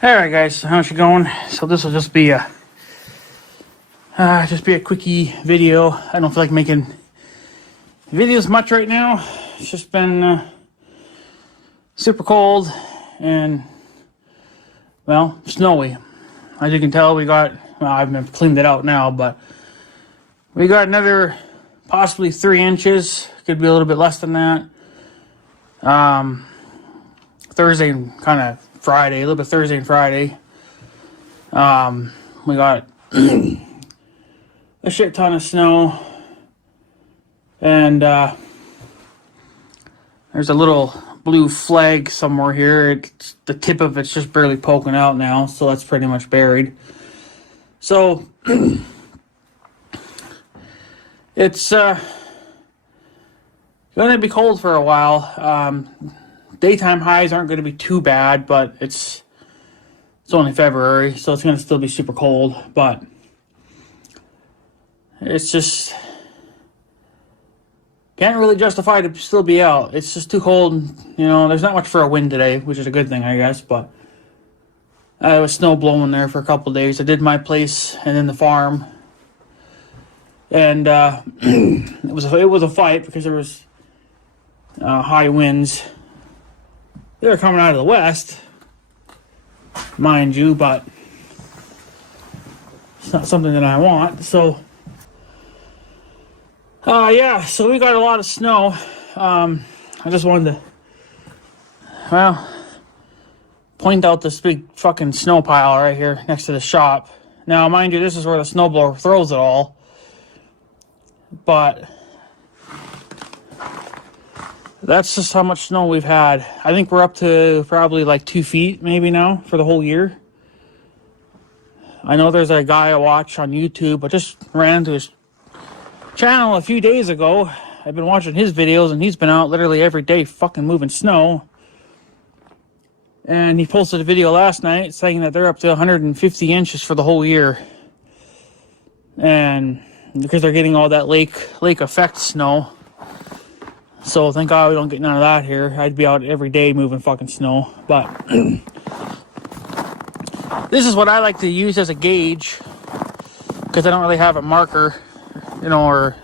Alright guys, how's it going? So this will just be a quickie video. I don't feel like making videos much right now. It's just been super cold and, well, snowy. As you can tell, we got, well, I've cleaned it out now, but we got another possibly 3 inches. Could be a little bit less than that. Thursday and kind of Friday, a little bit Thursday and Friday. We got a shit ton of snow, and there's a little blue flag somewhere here. The tip of it's just barely poking out now, so that's pretty much buried. So it's going to be cold for a while. Daytime highs aren't going to be too bad, but it's only February, so it's going to still be super cold. But it's just can't really justify to still be out. It's just too cold. You know, there's not much for a wind today, which is a good thing, I guess. But it was snow blowing there for a couple of days. I did my place and then the farm, and it was a fight because there was high winds. They were coming out of the west, mind you, but it's not something that I want. So, yeah, so we got a lot of snow. I just wanted to, well, point out this big fucking snow pile right here next to the shop. Now, mind you, this is where the snowblower throws it all, but that's just how much snow we've had. I think we're up to probably like 2 feet maybe now for the whole year. I know there's a guy I watch on YouTube. I just ran into his channel a few days ago. I've been watching his videos, and he's been out literally every day fucking moving snow. And he posted a video last night saying that they're up to 150 inches for the whole year. And because they're getting all that lake effect snow. So thank God we don't get none of that here. I'd be out every day moving fucking snow. But this is what I like to use as a gauge, because I don't really have a marker, you know, or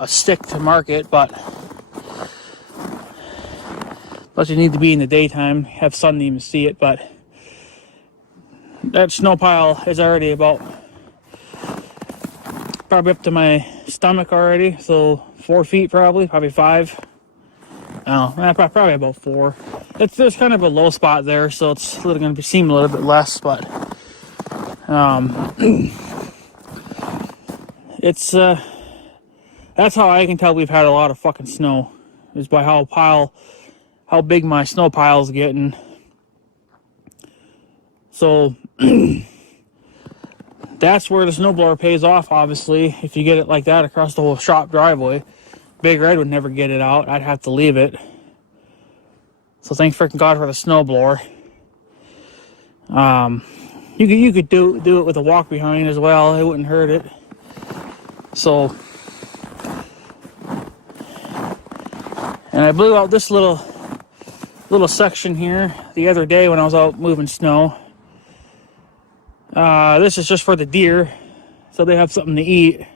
a stick to mark it. But plus you need to be in the daytime, have sun to even see it. But that snow pile is already about probably up to my stomach already, so 4 feet probably 5. I don't know, probably about 4. There's kind of a low spot there, so it's going to seem a little bit less, but it's that's how I can tell we've had a lot of fucking snow, is by how big my snow pile's getting. So that's where the snowblower pays off, obviously. If you get it like that across the whole shop driveway, Big Red would never get it out. I'd have to leave it. So thank freaking God for the snowblower. You could do it with a walk behind as well. It wouldn't hurt it. So, and I blew out this little section here the other day when I was out moving snow. This is just for the deer, so they have something to eat,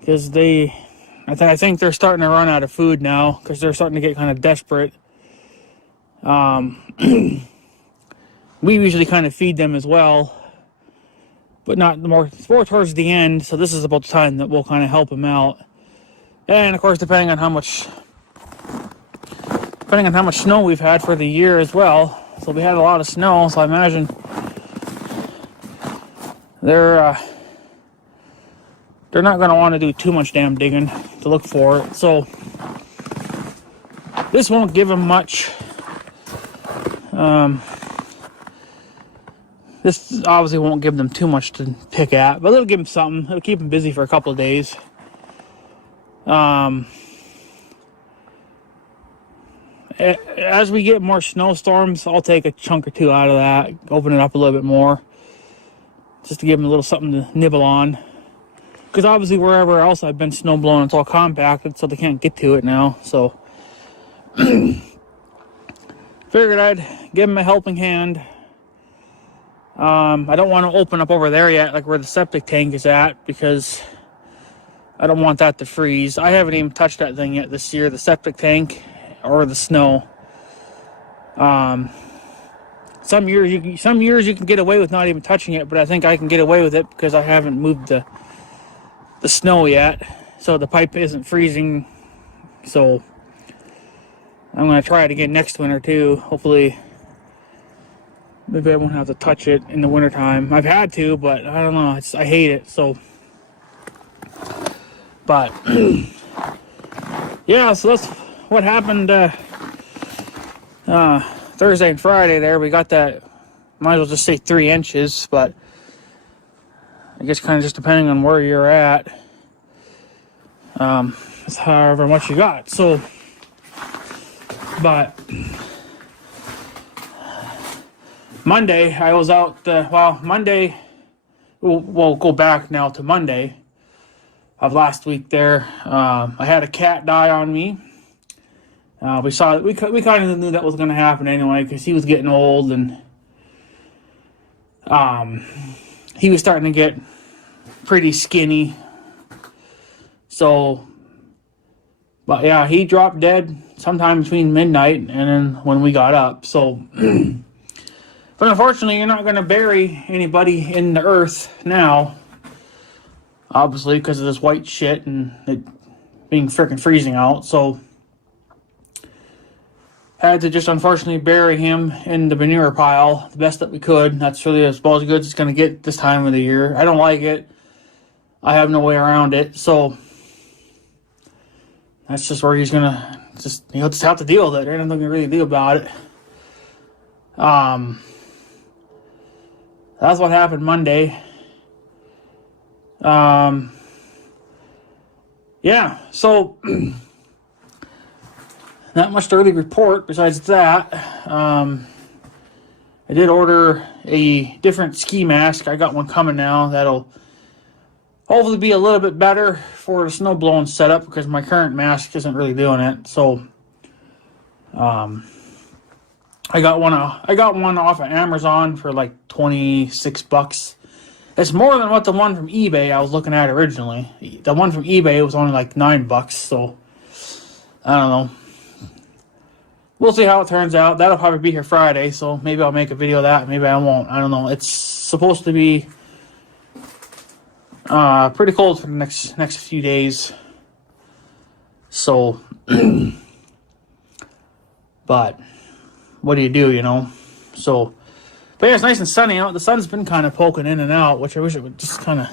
because I think they're starting to run out of food now, because they're starting to get kind of desperate. We usually kind of feed them as well, but not more towards the end. So this is about the time that we'll kind of help them out. And of course, depending on how much snow we've had for the year as well. So we had a lot of snow, so I imagine they're not going to want to do too much damn digging to look for it. So this won't give them much. This obviously won't give them too much to pick at, but it'll give them something. It'll keep them busy for a couple of days. As we get more snowstorms, I'll take a chunk or two out of that, open it up a little bit more, just to give them a little something to nibble on. Because obviously wherever else I've been snow blowing, it's all compacted, so they can't get to it now. So if figured I'd give him a helping hand. I don't want to open up over there yet, like where the septic tank is at, because I don't want that to freeze. I haven't even touched that thing yet this year, the septic tank or the snow. Some years you can get away with not even touching it, but I think I can get away with it because I haven't moved the snow yet, so the pipe isn't freezing. So I'm gonna try it again next winter too. Hopefully, maybe I won't have to touch it in the wintertime. I've had to, but I don't know. I hate it. So, but yeah, so that's what happened Thursday and Friday. There, we got that. Might as well just say 3 inches, but I guess kind of just depending on where you're at. It's however much you got. So, but Monday I was out. Monday. We'll go back now to Monday of last week. There, I had a cat die on me. We kind of knew that was going to happen anyway because he was getting old and he was starting to get pretty skinny. So, but yeah, he dropped dead sometime between midnight and then when we got up. So, but unfortunately, you're not going to bury anybody in the earth now, obviously, because of this white shit and it being freaking freezing out. So, had to just unfortunately bury him in the manure pile the best that we could. That's really about as good as it's going to get this time of the year. I don't like it. I have no way around it. So that's just where he's going to he'll just have to deal with it. There's nothing to really do about it. That's what happened Monday. Yeah, so not much to really report besides that. I did order a different ski mask. I got one coming now that'll hopefully be a little bit better for the snow blowing setup because my current mask isn't really doing it. So I got one off of Amazon for like $26. It's more than what the one from eBay I was looking at originally. The one from eBay was only like $9, so I don't know. We'll see how it turns out. That'll probably be here Friday, so maybe I'll make a video of that. Maybe I won't. I don't know. It's supposed to be pretty cold for the next few days. So, but what do you do, you know? So, but yeah, it's nice and sunny out. The sun's been kind of poking in and out, which I wish it would just kind of...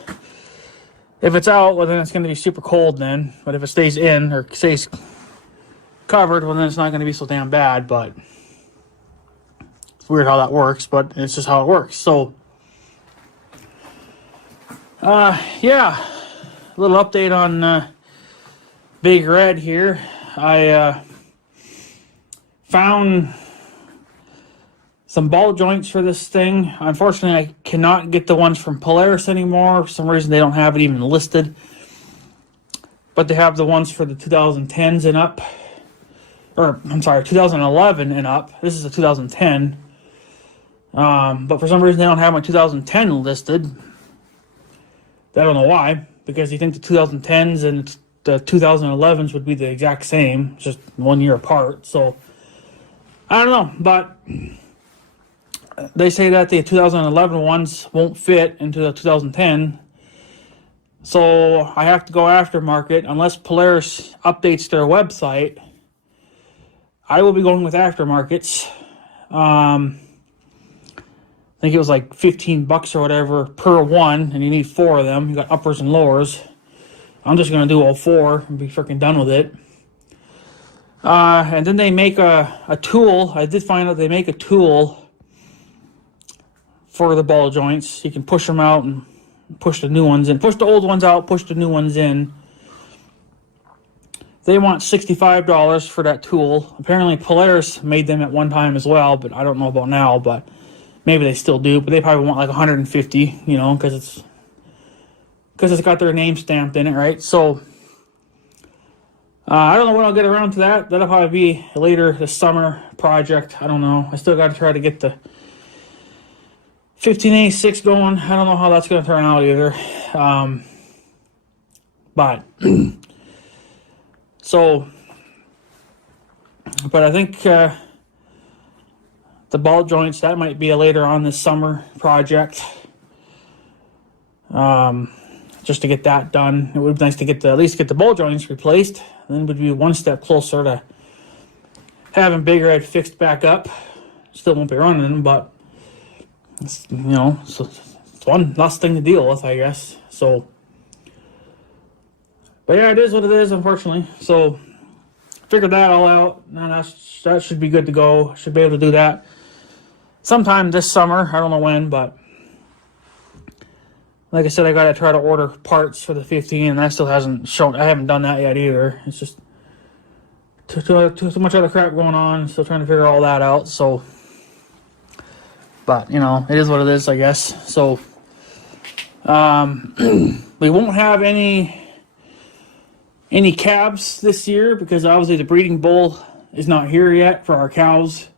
If it's out, well, then it's going to be super cold then. But if it stays in or stays covered, well, then it's not going to be so damn bad. But it's weird how that works, but it's just how it works. So, yeah, a little update on Big Red here. I found some ball joints for this thing. Unfortunately, I cannot get the ones from Polaris anymore. For some reason, they don't have it even listed. But they have the ones for the 2010s and up. Or, I'm sorry, 2011 and up. This is a 2010. But for some reason, they don't have my 2010 listed. I don't know why. Because you think the 2010s and the 2011s would be the exact same. Just 1 year apart. So, I don't know. But they say that the 2011 ones won't fit into the 2010. So I have to go aftermarket. Unless Polaris updates their website, I will be going with aftermarkets. I think it was like $15 or whatever per one, and you need 4 of them. You got uppers and lowers. I'm just going to do all 4 and be freaking done with it. And then they make a tool. I did find out they make a tool for the ball joints. You can push them out and push the new ones in. Push the old ones out, push the new ones in. They want $65 for that tool. Apparently Polaris made them at one time as well, but I don't know about now, but maybe they still do. But they probably want like $150, you know, because it's got their name stamped in it, right? So I don't know when I'll get around to that. That'll probably be later this summer, project. I don't know. I still got to try to get the 1586 going. I don't know how that's going to turn out either. But I think the ball joints, that might be a later on this summer project. Just to get that done. It would be nice to at least get the ball joints replaced. And then would be one step closer to having Big Red fixed back up. Still won't be running them, but it's, so it's one less thing to deal with, I guess. So, but yeah, it is what it is, unfortunately. So, figured that all out. Now that should be good to go. Should be able to do that sometime this summer. I don't know when, but like I said, I got to try to order parts for the 15, and that still hasn't shown. I haven't done that yet either. It's just too much other crap going on. Still trying to figure all that out. So, but it is what it is, I guess. So, we won't have any calves this year because obviously the breeding bull is not here yet for our cows.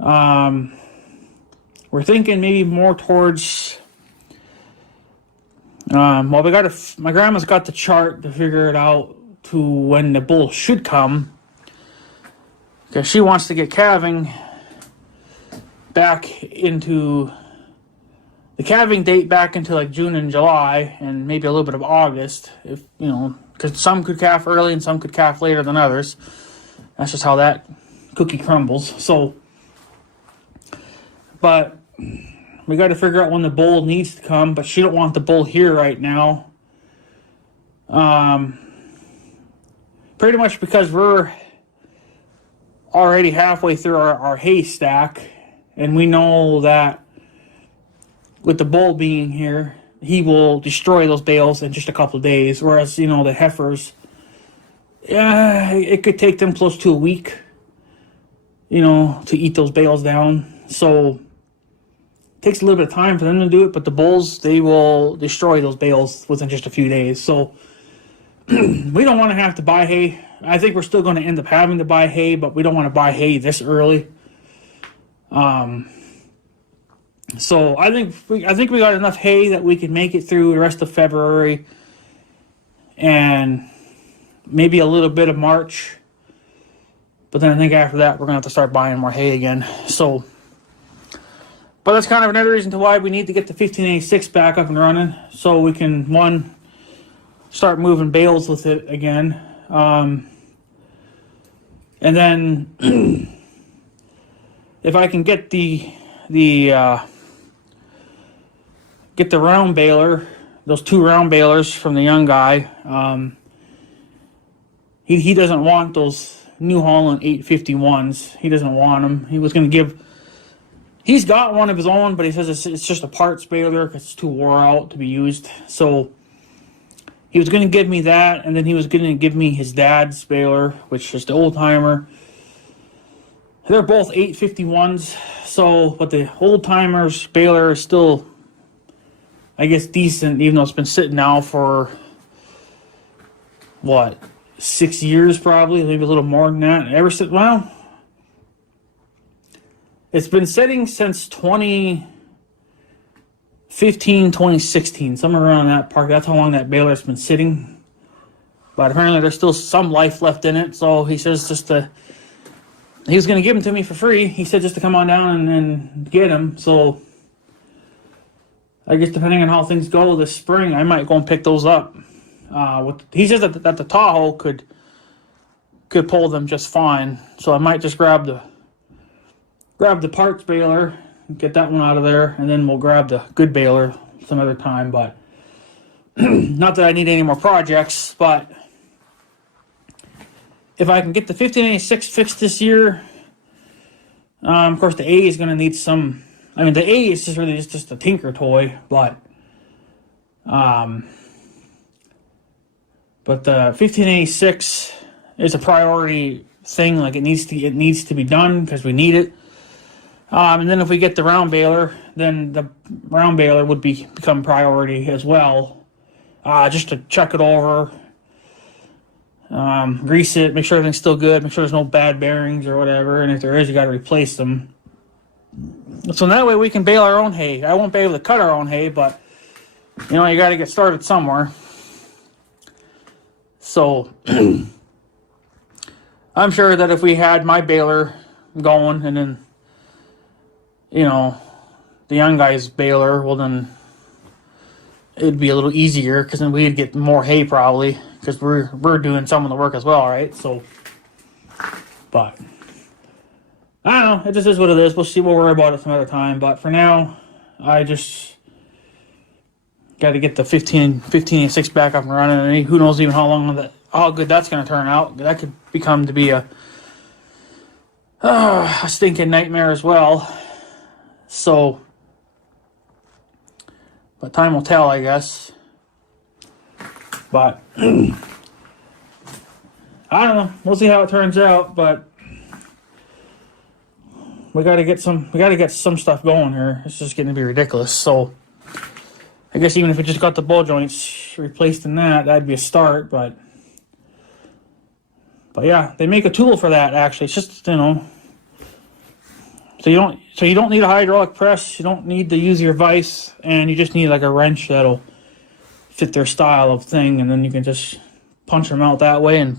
We're thinking maybe more towards. My grandma's got the chart to figure it out to when the bull should come, because she wants to get calving back into the calving date back into like June and July, and maybe a little bit of August, if because some could calf early and some could calf later than others. That's just how that cookie crumbles. So, but we got to figure out when the bull needs to come, but she don't want the bull here right now. Pretty much because we're already halfway through our hay stack, and we know that with the bull being here, he will destroy those bales in just a couple of days, whereas, the heifers, it could take them close to a week, to eat those bales down. So takes a little bit of time for them to do it, but the bulls, they will destroy those bales within just a few days. So we don't want to have to buy hay. I think we're still going to end up having to buy hay, but we don't want to buy hay this early. So I think we got enough hay that we can make it through the rest of February and maybe a little bit of March. But then I think after that we're going to have to start buying more hay again. So, but that's kind of another reason to why we need to get the 1586 back up and running, so we can, start moving bales with it again. And then if I can get the round baler, those 2 round balers from the young guy, he doesn't want those New Holland 851s. He doesn't want them. He was going to give. He's got one of his own, but he says it's just a parts baler because it's too wore out to be used. So he was going to give me that, and then he was going to give me his dad's baler, which is the old timer. They're both 851s. So, but the old timer's baler is still, I guess, decent, even though it's been sitting now for 6 years probably, maybe a little more than that. It's been sitting since 2015, 2016, somewhere around that park. That's how long that baler's been sitting. But apparently there's still some life left in it. So he says he was going to give them to me for free. He said just to come on down and get them. So I guess depending on how things go this spring, I might go and pick those up. He says that the Tahoe could pull them just fine. So I might just grab the parts baler, get that one out of there, and then we'll grab the good baler some other time. But not that I need any more projects, but if I can get the 1586 fixed this year, of course the A is going to need some. I mean, the A is just really just a tinker toy, but the 1586 is a priority thing. Like it needs to be done because we need it. And then if we get the round baler, then the round baler would become priority as well, just to check it over. grease it, make sure everything's still good, make sure there's no bad bearings or whatever, and if there is, you got to replace them. So that way we can bale our own hay. I won't be able to cut our own hay, but you know, you got to get started somewhere. So I'm sure that if we had my baler going and then, you know, the young guy's baler, well then it'd be a little easier because then we'd get more hay probably because we're doing some of the work as well, right? So, but I don't know. It just is what it is. We'll see. We'll worry about it some other time. But for now, I just got to get the 15 and 6 back up and running. And who knows even how good that's going to turn out. That could become to be a stinking nightmare as well. So, but time will tell, I guess. But I don't know. We'll see how it turns out. But we got to get some stuff going here. It's just getting to be ridiculous. So I guess even if we just got the ball joints replaced in that'd be a start. But yeah, they make a tool for that. Actually, it's just, you know. So you don't need a hydraulic press. You don't need to use your vise, and you just need like a wrench that'll fit their style of thing, and then you can just punch them out that way and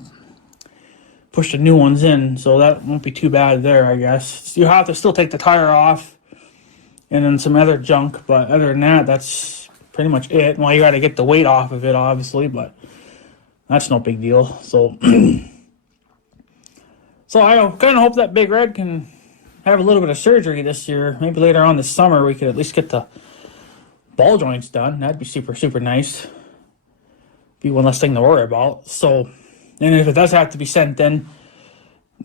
push the new ones in. So that won't be too bad there, I guess. You have to still take the tire off and then some other junk, but other than that, that's pretty much it. Well, you got to get the weight off of it, obviously, but that's no big deal. So, so I kind of hope that Big Red can have a little bit of surgery this year. Maybe later on this summer we could at least get the ball joints done. That'd be super, super nice. Be one less thing to worry about. So, and if it does have to be sent in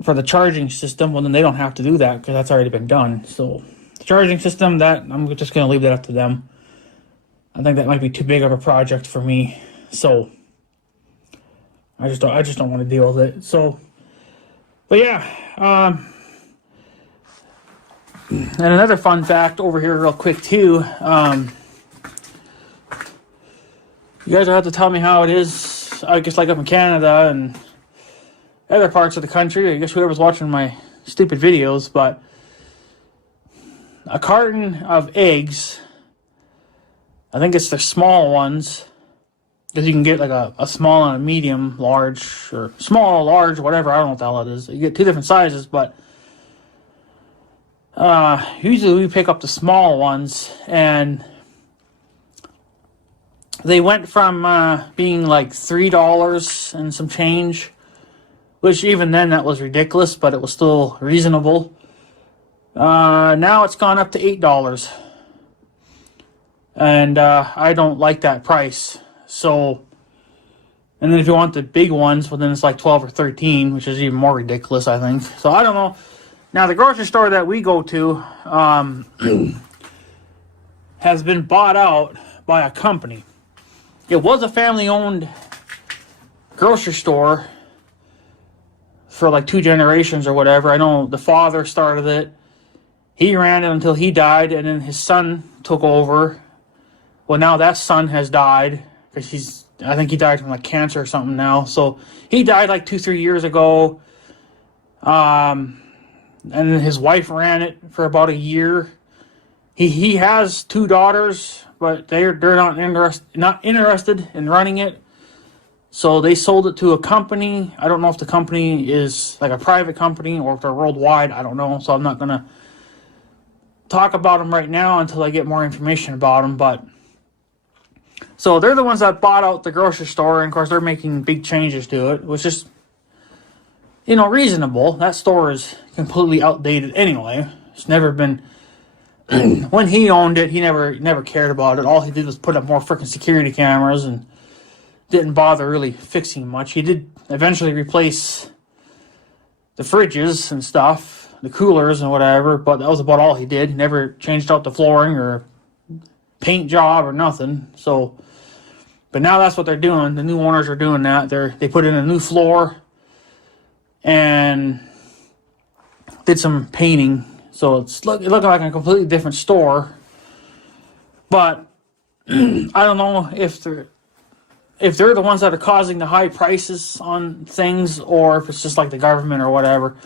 for the charging system, well, then they don't have to do that because that's already been done. So, the charging system, that I'm just going to leave that up to them. I think that might be too big of a project for me. So, I just don't want to deal with it. So, but yeah, and another fun fact over here real quick too, you guys will have to tell me how it is, I guess, like up in Canada and other parts of the country, I guess whoever's watching my stupid videos, but a carton of eggs, I think it's the small ones, because you can get like a small and a medium, large, or small, large, whatever, I don't know what the hell it is. You get two different sizes, but usually we pick up the small ones, and they went from being like $3 and some change, which even then that was ridiculous, but it was still reasonable. Now it's gone up to $8, and I don't like that price. So, and then if you want the big ones, well then it's like 12 or 13, which is even more ridiculous, I think. So I don't know. Now, the grocery store that we go to has been bought out by a company. It was a family-owned grocery store for like 2 generations or whatever. I know the father started it. He ran it until he died, and then his son took over. Well, now that son has died because I think he died from like cancer or something now. So he died like 2-3 years ago. And then his wife ran it for about a year. He has 2 daughters, but they're not interested in running it. So they sold it to a company. I don't know if the company is like a private company or if they're worldwide. I don't know. So I'm not gonna talk about them right now until I get more information about them. But so they're the ones that bought out the grocery store, and of course they're making big changes to it, which is, you know, reasonable. That store is completely outdated anyway. It's never been. When he owned it, he never cared about it. All he did was put up more freaking security cameras and didn't bother really fixing much. He did eventually replace the fridges and stuff, the coolers and whatever, but that was about all he did. He never changed out the flooring or paint job or nothing. So, but now that's what they're doing. The new owners are doing that. They put in a new floor and did some painting, so it looked like a completely different store. But I don't know if if they're the ones that are causing the high prices on things, or if it's just like the government or whatever.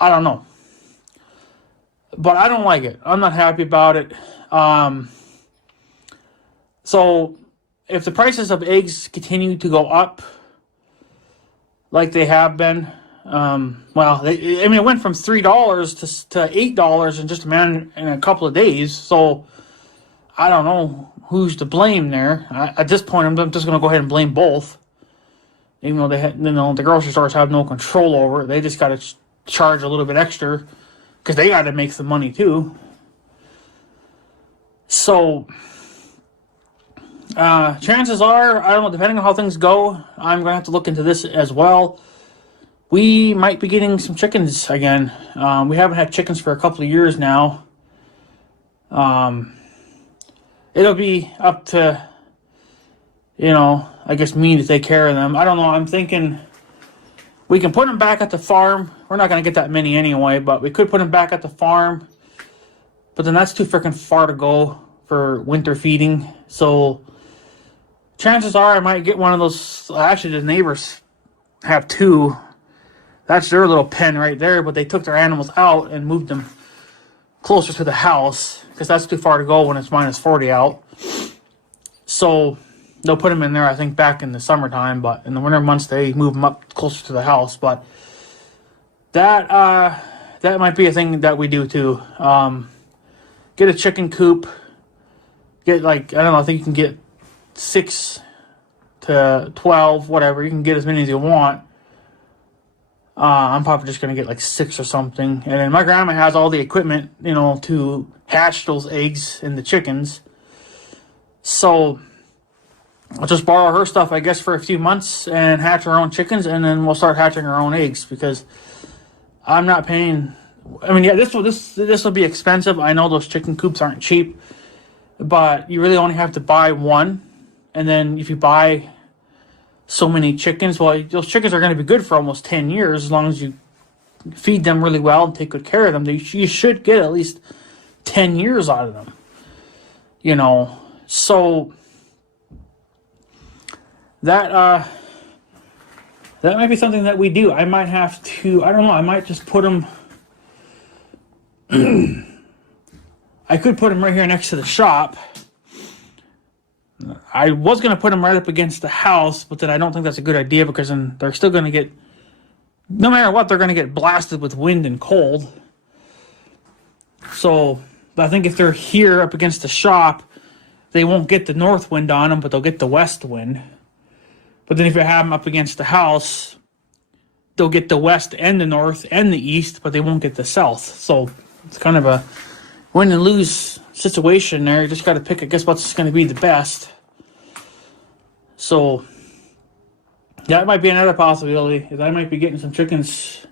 I don't know. But I don't like it. I'm not happy about it. So if the prices of eggs continue to go up like they have been, it went from $3 to $8 in just in a couple of days. So I don't know who's to blame there. At this point, I'm just going to go ahead and blame both. Even though the grocery stores have no control over it, they just got to charge a little bit extra because they got to make some money too. So chances are, I don't know, depending on how things go, I'm going to have to look into this as well. We might be getting some chickens again. We haven't had chickens for a couple of years now. It'll be up to, I guess me to take care of them. I don't know. I'm thinking we can put them back at the farm. We're not going to get that many anyway, but we could put them back at the farm. But then that's too freaking far to go for winter feeding. So chances are I might get one of those. Actually, the neighbors have two. That's their little pen right there, but they took their animals out and moved them closer to the house because that's too far to go when it's -40 out. So they'll put them in there, I think, back in the summertime, but in the winter months they move them up closer to the house. But that might be a thing that we do too. Get a chicken coop. Get I don't know, I think you can get 6 to 12, whatever. You can get as many as you want. I'm probably just going to get 6 or something. And then my grandma has all the equipment, to hatch those eggs and the chickens. So I'll just borrow her stuff, I guess, for a few months and hatch our own chickens. And then we'll start hatching our own eggs because I'm not paying. I mean, yeah, this will be expensive. I know those chicken coops aren't cheap, but you really only have to buy one. And then if you buy so many chickens, well, those chickens are going to be good for almost 10 years as long as you feed them really well and take good care of them. You should get at least 10 years out of them, So that might be something that we do. I might have to, I don't know, I might just put them, I could put them right here next to the shop. I was going to put them right up against the house, but then I don't think that's a good idea because then they're still going to get, no matter what, they're going to get blasted with wind and cold. So I think if they're here up against the shop, they won't get the north wind on them, but they'll get the west wind. But then if you have them up against the house, they'll get the west and the north and the east, but they won't get the south. So it's kind of a win and lose situation there. You just got to pick, I guess, what's going to be the best. So that might be another possibility. Is I might be getting some chickens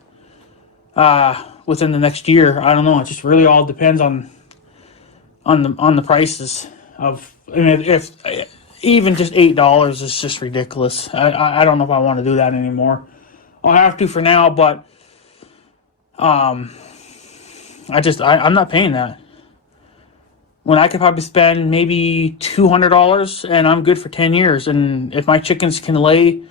within the next year. I don't know. It just really all depends on the prices of. I mean, if even just $8 is just ridiculous. I don't know if I want to do that anymore. I'll have to for now, but I'm not paying that. When I could probably spend maybe $200 and I'm good for 10 years. And if my chickens can lay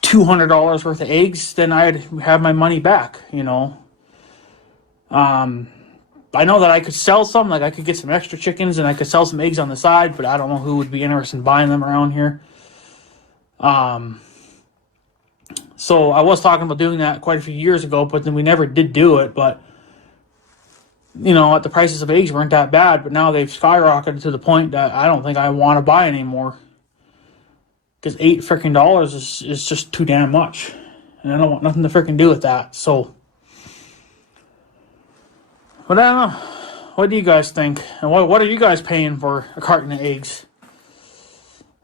$200 worth of eggs, then I'd have my money back, I know that I could sell some, I could get some extra chickens and I could sell some eggs on the side, but I don't know who would be interested in buying them around here. So I was talking about doing that quite a few years ago, but then we never did do it. But the prices of eggs weren't that bad, but now they've skyrocketed to the point that I don't think I want to buy anymore. Because $8 is just too damn much. And I don't want nothing to freaking do with that. So, but I don't know. What do you guys think? And what are you guys paying for a carton of eggs?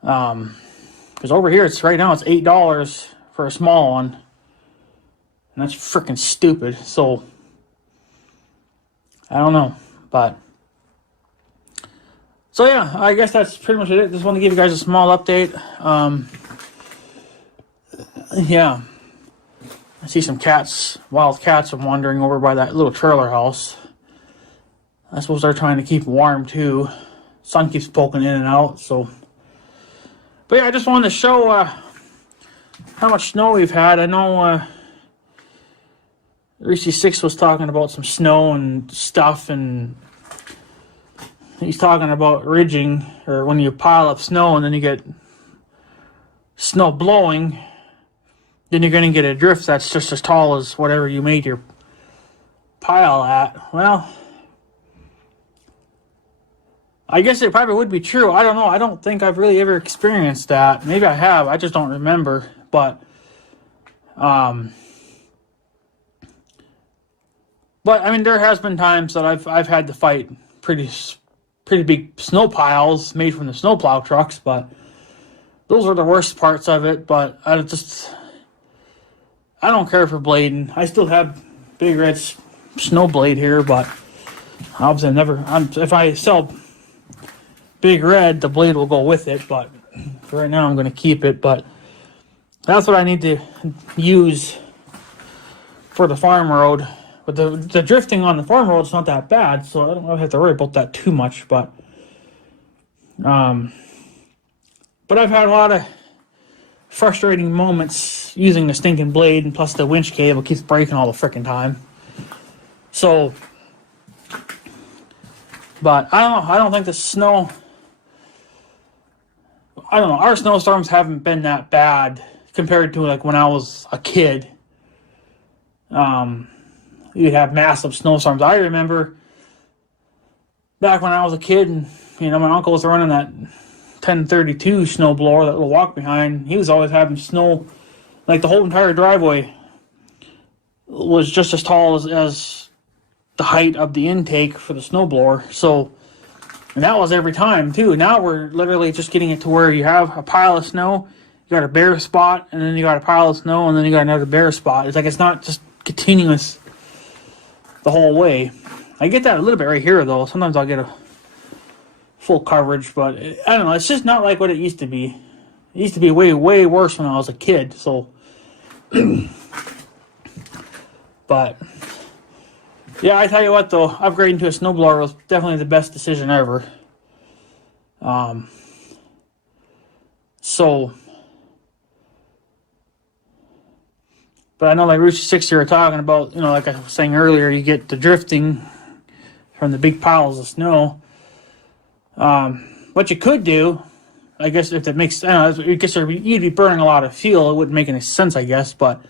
Because over here, right now it's $8 for a small one. And that's freaking stupid. So, I don't know, but so yeah, I guess that's pretty much it. Just want to give you guys a small update. Yeah, I see some wild cats are wandering over by that little trailer house. I suppose they're trying to keep warm too. Sun keeps poking in and out, so But yeah, I just wanted to show how much snow we've had. I know Reese 6 was talking about some snow and stuff, and he's talking about ridging, or when you pile up snow and then you get snow blowing, then you're going to get a drift that's just as tall as whatever you made your pile at. Well, I guess it probably would be true. I don't know. I don't think I've really ever experienced that. Maybe I have. I just don't remember. But I mean, there has been times that I've had to fight pretty big snow piles made from the snowplow trucks. But those are the worst parts of it. But I don't care for blading. I still have Big Red snow blade here, but obviously if I sell Big Red, the blade will go with it, but for right now I'm going to keep it. But that's what I need to use for the farm road. But the drifting on the farm road is not that bad, so I don't really have to worry about that too much. But I've had a lot of frustrating moments using the stinking blade, and plus the winch cable keeps breaking all the freaking time. So, but I don't know. I don't think the snow. I don't know. Our snowstorms haven't been that bad compared to like when I was a kid. You'd have massive snowstorms. I remember back when I was a kid, and my uncle was running that 1032 snowblower, that little walk behind. He was always having snow, like the whole entire driveway was just as tall as the height of the intake for the snowblower. So. And that was every time, too. Now we're literally just getting it to where you have a pile of snow, you got a bare spot, and then you got a pile of snow, and then you got another bare spot. It's like it's not just continuous the whole way. I get that a little bit right here, though. Sometimes I'll get a full coverage, but I don't know. It's just not like what it used to be. It used to be way, way worse when I was a kid, so. But. Yeah, I tell you what, though, upgrading to a snowblower was definitely the best decision ever. But I know, like Rooster 6 you were talking about, like I was saying earlier, you get the drifting from the big piles of snow. What you could do, I guess, if it makes, I guess you'd be burning a lot of fuel. It wouldn't make any sense, I guess, but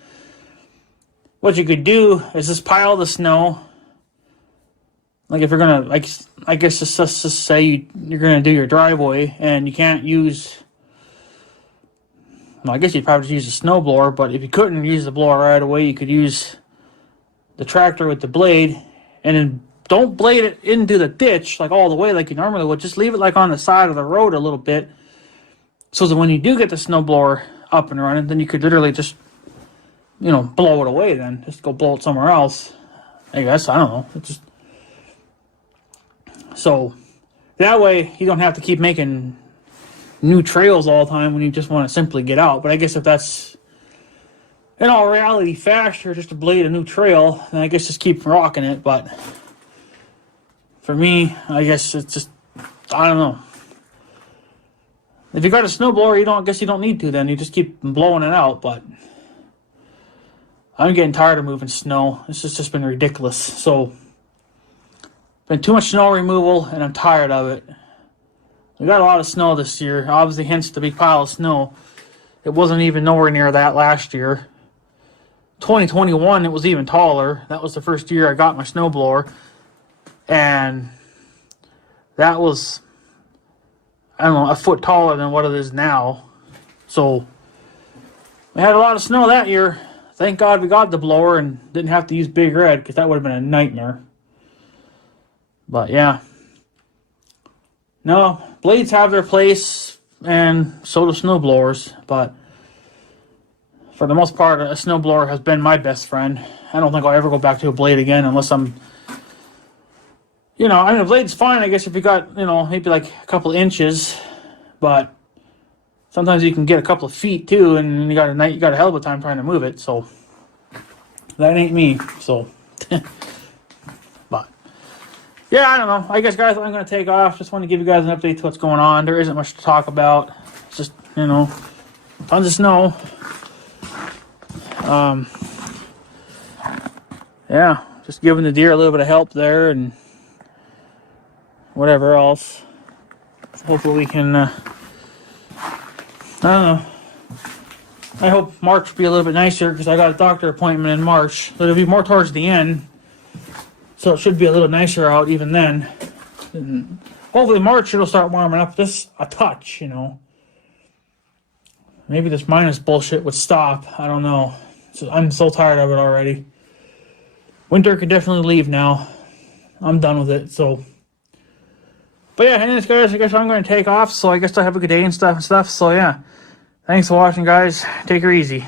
what you could do is just pile the snow. Like if you're gonna, like, I guess let's just say you're gonna do your driveway and you can't use. Well, I guess you'd probably just use a snowblower, but if you couldn't use the blower right away, you could use the tractor with the blade, and then don't blade it into the ditch like all the way like you normally would. Just leave it like on the side of the road a little bit, so that when you do get the snowblower up and running, then you could literally just, blow it away. Then just go blow it somewhere else. I guess, I don't know. It's just. So that way you don't have to keep making new trails all the time when you just want to simply get out. But I guess if that's in all reality faster just to blade a new trail, then I guess just keep rocking it. But for me, I guess it's just, I don't know. If you got a snowblower, I guess you don't need to then. You just keep blowing it out. But I'm getting tired of moving snow. This has just been ridiculous. So been too much snow removal, and I'm tired of it. We got a lot of snow this year, obviously, hence the big pile of snow. It wasn't even nowhere near that last year. 2021, it was even taller. That was the first year I got my snowblower, and that was, I don't know, a foot taller than what it is now. So we had a lot of snow that year. Thank God we got the blower and didn't have to use Big Red, because that would have been a nightmare. But yeah, no, blades have their place, and so do snowblowers. But for the most part, a snowblower has been my best friend. I don't think I'll ever go back to a blade again unless I'm, a blade's fine, I guess, if you got, maybe like a couple inches. But sometimes you can get a couple of feet too, and you got a hell of a time trying to move it. So that ain't me. So. Yeah, I don't know. I guess, guys, I'm going to take off. Just want to give you guys an update to what's going on. There isn't much to talk about. It's just you know, tons of snow. Yeah, just giving the deer a little bit of help there and whatever else. Hopefully we can, I don't know. I hope March will be a little bit nicer because I got a doctor appointment in March. So it'll be more towards the end. So it should be a little nicer out even then. And hopefully March it'll start warming up just a touch, you know. Maybe this minus bullshit would stop. I don't know. I'm so tired of it already. Winter could definitely leave now. I'm done with it, so. But yeah, anyways, guys, I guess I'm going to take off. So I guess I have a good day and stuff. So yeah, thanks for watching, guys. Take her easy.